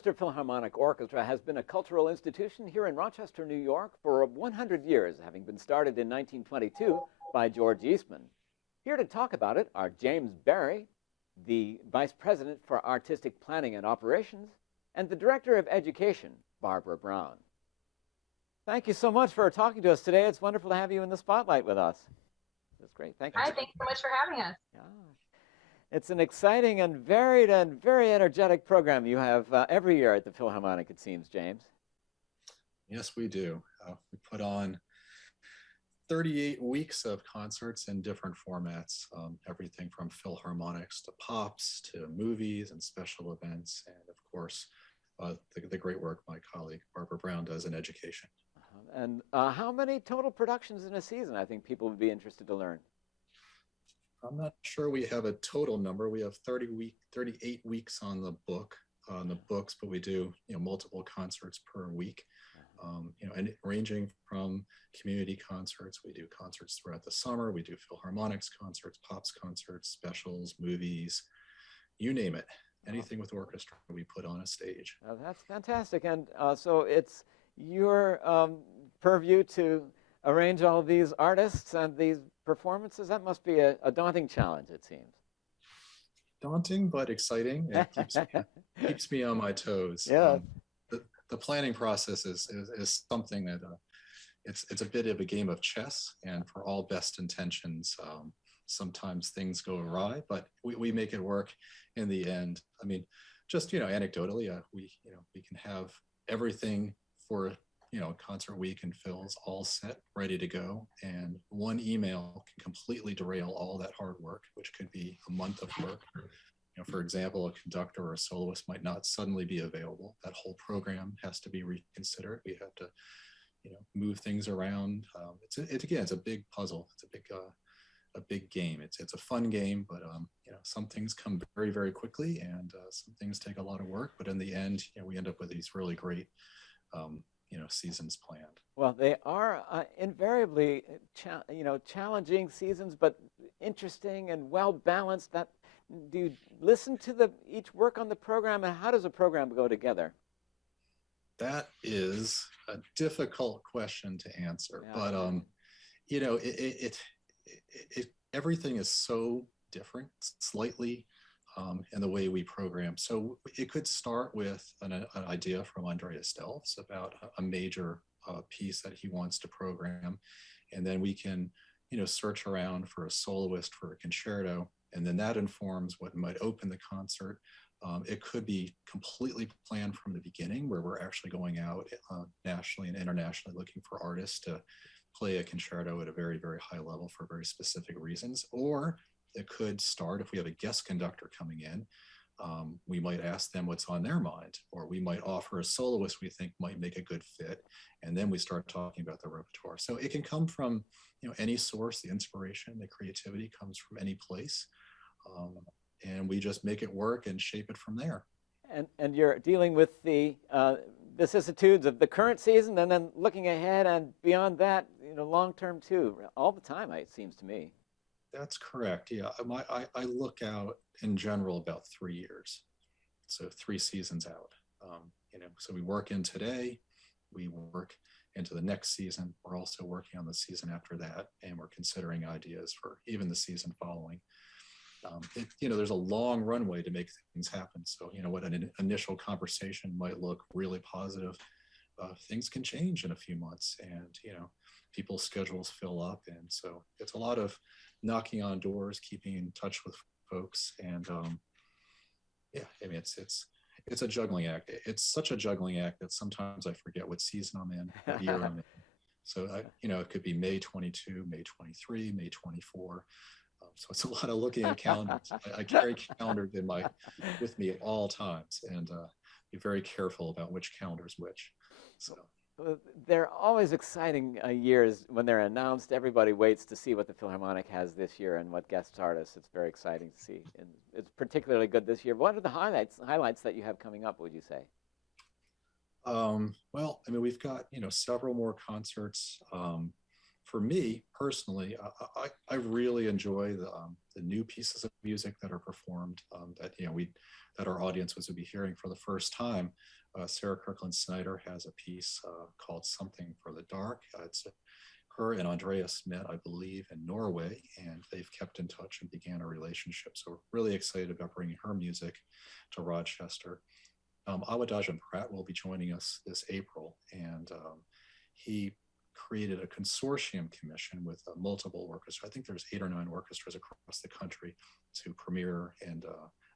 Rochester Philharmonic Orchestra has been a cultural institution here in Rochester, New York for 100 years, having been started in 1922 by George Eastman. Here to talk about it are James Barry, the Vice President for Artistic Planning and Operations, and the Director of Education, Barbara Brown. Thank you so much for talking to us today. It's wonderful to have you in the spotlight with us. That's great. Thank you. Hi, thanks so much for having us. Yeah. It's an exciting and varied and very energetic program you have every year at the Philharmonic, it seems, James. Yes, we do. We put on 38 weeks of concerts in different formats, everything from philharmonics to pops to movies and special events, and of course, the great work my colleague Barbara Brown does in education. And how many total productions in a season? I think people would be interested to learn. I'm not sure we have a total number. We have 38 weeks on the books, but we do multiple concerts per week. And ranging from community concerts, we do concerts throughout the summer. We do philharmonics concerts, pops concerts, specials, movies, you name it. Anything with orchestra, we put on a stage. That's fantastic. And so it's your purview to arrange all these artists and these performances. That must be a daunting challenge, it seems. Daunting, but exciting. It keeps me on my toes. Yeah. The planning process is something that it's a bit of a game of chess, and for all best intentions, sometimes things go awry, but we make it work in the end. I mean, just anecdotally, we can have everything for concert week and fills all set, ready to go, and one email can completely derail all that hard work, which could be a month of work. For example, a conductor or a soloist might not suddenly be available. That whole program has to be reconsidered. We have to, move things around. It's a big puzzle. It's a big game. It's a fun game, but some things come very, very quickly, and some things take a lot of work. But in the end, we end up with these really great seasons planned. Well, they are invariably challenging seasons, but interesting and well balanced. Do you listen to each work on the program, and how does a program go together? That is a difficult question to answer, but everything is so different, slightly. In the way we program. So it could start with an idea from Andreas Delfs about a major piece that he wants to program. And then we can, search around for a soloist for a concerto. And then that informs what might open the concert. It could be completely planned from the beginning, where we're actually going out nationally and internationally looking for artists to play a concerto at a very, very high level for very specific reasons. Or it could start, if we have a guest conductor coming in, we might ask them what's on their mind, or we might offer a soloist we think might make a good fit, and then we start talking about the repertoire. So it can come from any source. The inspiration, the creativity comes from any place, and we just make it work and shape it from there. And you're dealing with the vicissitudes of the current season, and then looking ahead and beyond that, long term too, all the time, it seems to me. That's correct. Yeah, I look out in general about 3 years, so 3 seasons out. So we work in today, we work into the next season. We're also working on the season after that, and we're considering ideas for even the season following. There's a long runway to make things happen. So what an initial conversation might look really positive, things can change in a few months, and people's schedules fill up, and so it's a lot of knocking on doors, keeping in touch with folks, and it's a juggling act. It's such a juggling act that sometimes I forget what season I'm in, what year I'm in. So it could be May 22, May 23, May 24. So it's a lot of looking at calendars. I carry calendars with me at all times, and be very careful about which calendar is which. So. They're always exciting years when they're announced. Everybody waits to see what the Philharmonic has this year and what guest artists. It's very exciting to see, and it's particularly good this year. What are the highlights that you have coming up, would you say? Well, we've got several more concerts for me personally, I really enjoy the new pieces of music that are performed, that that our audiences would be hearing for the first time. Sarah Kirkland Snyder has a piece called "Something for the Dark." It's her and Andreas met, I believe, in Norway, and they've kept in touch and began a relationship. So we're really excited about bringing her music to Rochester. Awadajan Pratt will be joining us this April, and he created a consortium commission with multiple orchestras. I think there's 8 or 9 orchestras across the country to premiere and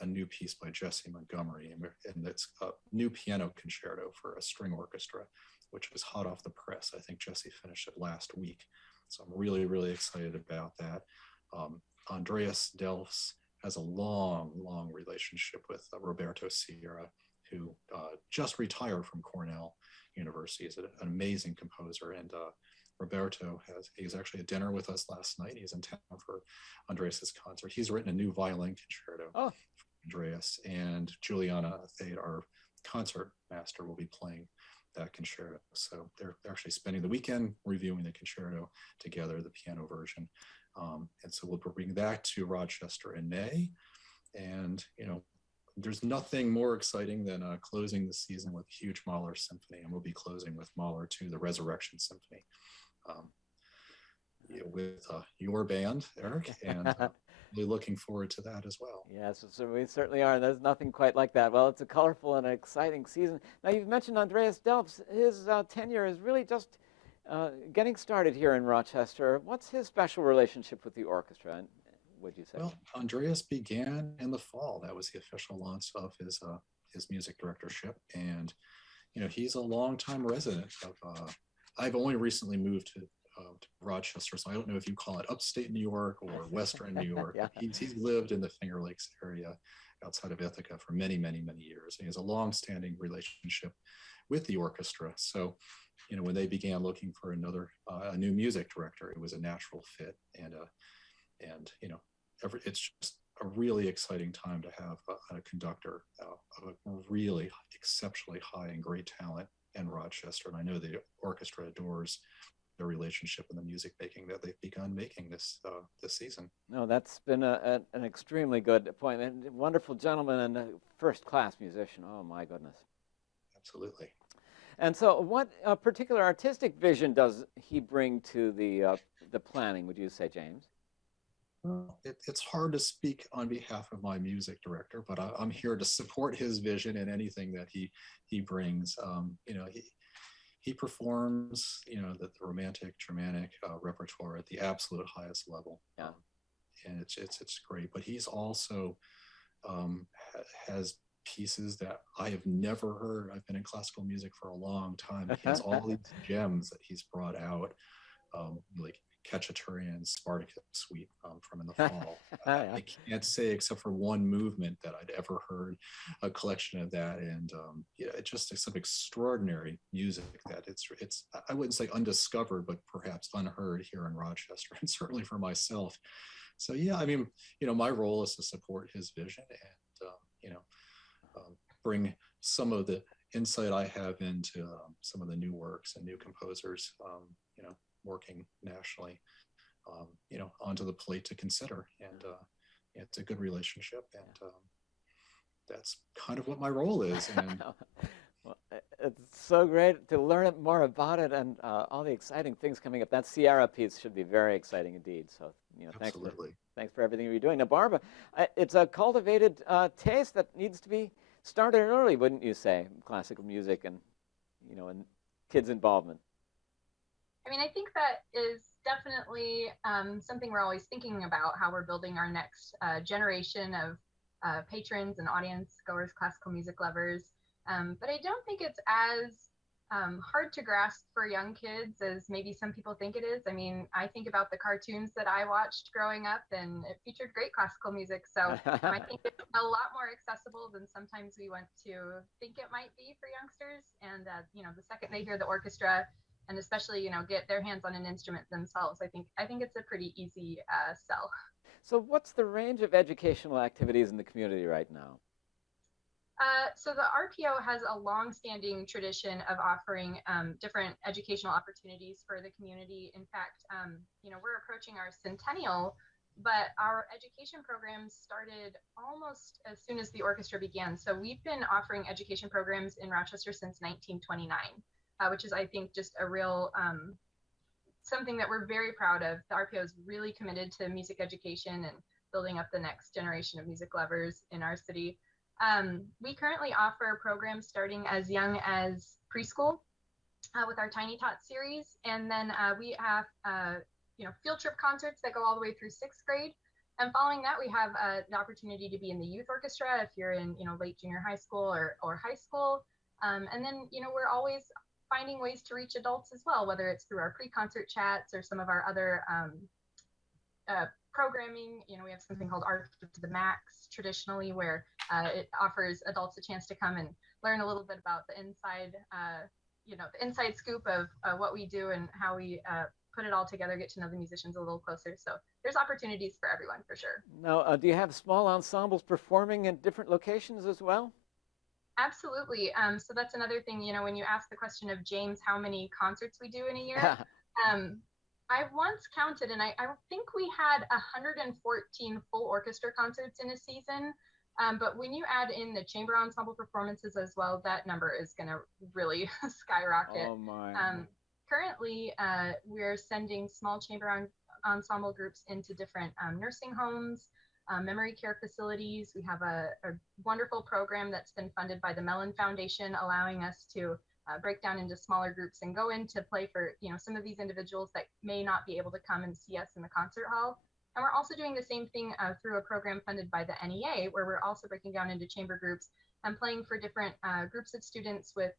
a new piece by Jesse Montgomery, and it's a new piano concerto for a string orchestra, which is hot off the press. I think Jesse finished it last week. So I'm really, really excited about that. Andreas Delfs has a long, long relationship with Roberto Sierra, who just retired from Cornell University. He's an amazing composer. And Roberto he's actually at dinner with us last night. He's in town for Andreas's concert. He's written a new violin concerto for Andreas, and Juliana Thade, our concert master, will be playing that concerto. So they're actually spending the weekend reviewing the concerto together, the piano version. And so we'll bring that to Rochester in May. And, there's nothing more exciting than closing the season with a huge Mahler symphony. And we'll be closing with Mahler 2, the Resurrection Symphony, with your band, Eric, and really looking forward to that as well. Yes, so we certainly are. There's nothing quite like that. Well, it's a colorful and exciting season. Now, you've mentioned Andreas Delfs. His tenure is really just getting started here in Rochester. What's his special relationship with the orchestra, would you say? Well, Andreas began in the fall. That was the official launch of his music directorship. And, he's a longtime resident of, I've only recently moved to Rochester, so I don't know if you call it upstate New York or Western New York. Yeah. He's lived in the Finger Lakes area outside of Ithaca for many, many, many years. He has a long-standing relationship with the orchestra. So, when they began looking for a new music director, it was a natural fit. And it's just a really exciting time to have a conductor of a really exceptionally high and great talent in Rochester. And I know the orchestra adores their relationship and the music making that they've begun making this season. No, that's been an extremely good appointment. Wonderful gentleman and a first-class musician. Oh, my goodness. Absolutely. And so what particular artistic vision does he bring to the planning, would you say, James? Well, it's hard to speak on behalf of my music director, but I'm here to support his vision and anything that he brings. He performs, the romantic, Germanic repertoire at the absolute highest level. Yeah. And it's great. But he's also has pieces that I have never heard. I've been in classical music for a long time. He has all these gems that he's brought out, like Cacciatorian Spartacus Suite from in the fall. I can't say except for one movement that I'd ever heard a collection of that, and it's just some extraordinary music that it's I wouldn't say undiscovered, but perhaps unheard here in Rochester, and certainly for myself. So yeah, I mean, my role is to support his vision and bring some of the insight I have into some of the new works and new composers, working nationally, onto the plate to consider. And it's a good relationship, and that's kind of what my role is. And well, it's so great to learn more about it and all the exciting things coming up. That Sierra piece should be very exciting indeed. So, absolutely. Thanks for everything you're doing. Now, Barbara, it's a cultivated taste that needs to be started early, wouldn't you say? Classical music and, and kids' involvement. I mean, I think that is definitely something we're always thinking about, how we're building our next generation of patrons and audience goers, classical music lovers. But I don't think it's as hard to grasp for young kids as maybe some people think it is. I mean, I think about the cartoons that I watched growing up, and it featured great classical music. So I think it's a lot more accessible than sometimes we want to think it might be for youngsters. And, the second they hear the orchestra, and especially, get their hands on an instrument themselves, I think it's a pretty easy sell. So what's the range of educational activities in the community right now? So the RPO has a long-standing tradition of offering different educational opportunities for the community. In fact, we're approaching our centennial, but our education programs started almost as soon as the orchestra began. So we've been offering education programs in Rochester since 1929, which is, I think, just a real something that we're very proud of. The RPO is really committed to music education and building up the next generation of music lovers in our city. We currently offer programs starting as young as preschool with our Tiny Tot series, and then we have field trip concerts that go all the way through 6th grade. And following that, we have the opportunity to be in the youth orchestra if you're in late junior high school or high school. And then we're always finding ways to reach adults as well, whether it's through our pre-concert chats or some of our other programming. We have something called Art to the Max traditionally, where it offers adults a chance to come and learn a little bit about the inside, the inside scoop of what we do and how we put it all together, get to know the musicians a little closer. So there's opportunities for everyone, for sure. Now, do you have small ensembles performing in different locations as well? Absolutely. So that's another thing, when you ask the question of James, how many concerts we do in a year, I once counted, and I think we had 114 full orchestra concerts in a season. But when you add in the chamber ensemble performances as well, that number is going to really skyrocket. Oh my. Currently, we're sending small chamber ensemble groups into different nursing homes, memory care facilities. We have a wonderful program that's been funded by the Mellon Foundation, allowing us to break down into smaller groups and go in to play for some of these individuals that may not be able to come and see us in the concert hall. And we're also doing the same thing through a program funded by the NEA, where we're also breaking down into chamber groups and playing for different groups of students with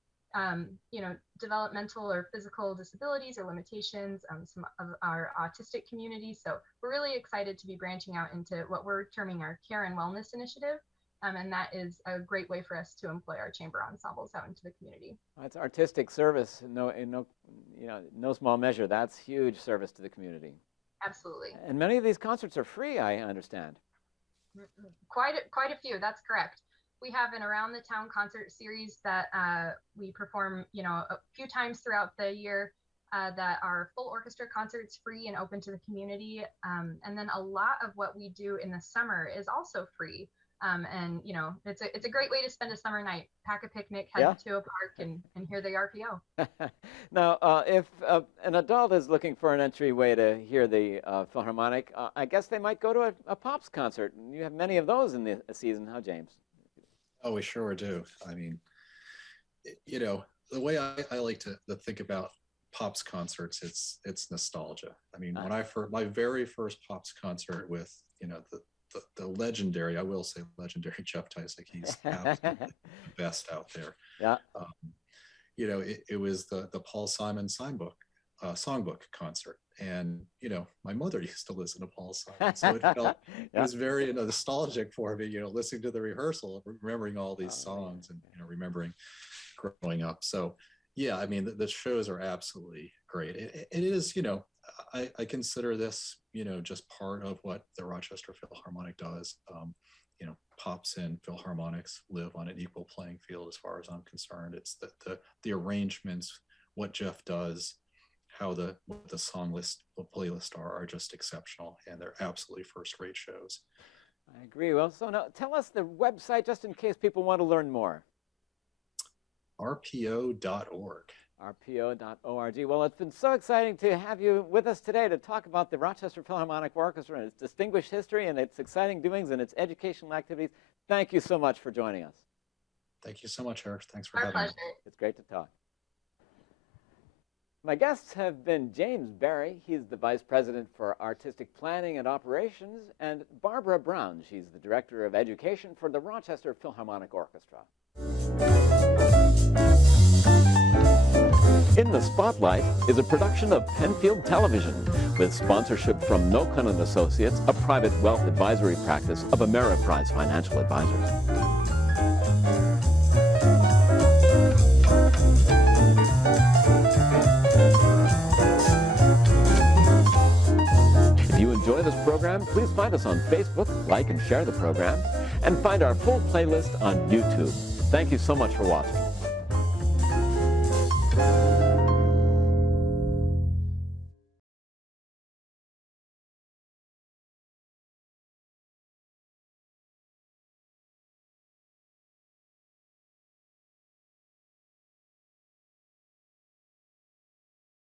developmental or physical disabilities or limitations, some of our autistic community. So we're really excited to be branching out into what we're terming our care and wellness initiative. And that is a great way for us to employ our chamber ensembles out into the community. It's artistic service, no small measure. That's huge service to the community. Absolutely. And many of these concerts are free, I understand. Quite a few. That's correct. We have an Around the Town concert series that we perform, a few times throughout the year that are full orchestra concerts, free and open to the community. And then a lot of what we do in the summer is also free. And it's a great way to spend a summer night. Pack a picnic, head to a park, and hear the RPO. Now, if an adult is looking for an entryway to hear the Philharmonic, I guess they might go to a Pops concert. You have many of those in the season, huh, James? Oh, we sure do. I mean, the way I like to think about Pops concerts, it's nostalgia. I mean, when my very first Pops concert with the legendary, I will say legendary, Jeff Tice, like he's absolutely the best out there. Yeah. It was the Paul Simon songbook concert, and my mother used to listen to Paul Simon, so it felt it was very nostalgic for me. Listening to the rehearsal, remembering all these songs, and remembering growing up. So yeah, I mean the shows are absolutely great. It is, I consider this, just part of what the Rochester Philharmonic does. Pops and Philharmonics live on an equal playing field as far as I'm concerned. It's the arrangements, what Jeff does, how the song list, the playlist are just exceptional, and they're absolutely first-rate shows. I agree. Well, so now tell us the website, just in case people want to learn more. rpo.org. rpo.org. Well, it's been so exciting to have you with us today to talk about the Rochester Philharmonic Orchestra and its distinguished history and its exciting doings and its educational activities. Thank you so much for joining us. Thank you so much, Eric. Thanks for having me. It's great to talk. My guests have been James Barry. He's the Vice President for Artistic Planning and Operations, and Barbara Brown. She's the Director of Education for the Rochester Philharmonic Orchestra. In the Spotlight is a production of Penfield Television with sponsorship from Nocon & Associates, a private wealth advisory practice of Ameriprise Financial Advisors. If you enjoy this program, please find us on Facebook, like and share the program. and find our full playlist on YouTube. Thank you so much for watching.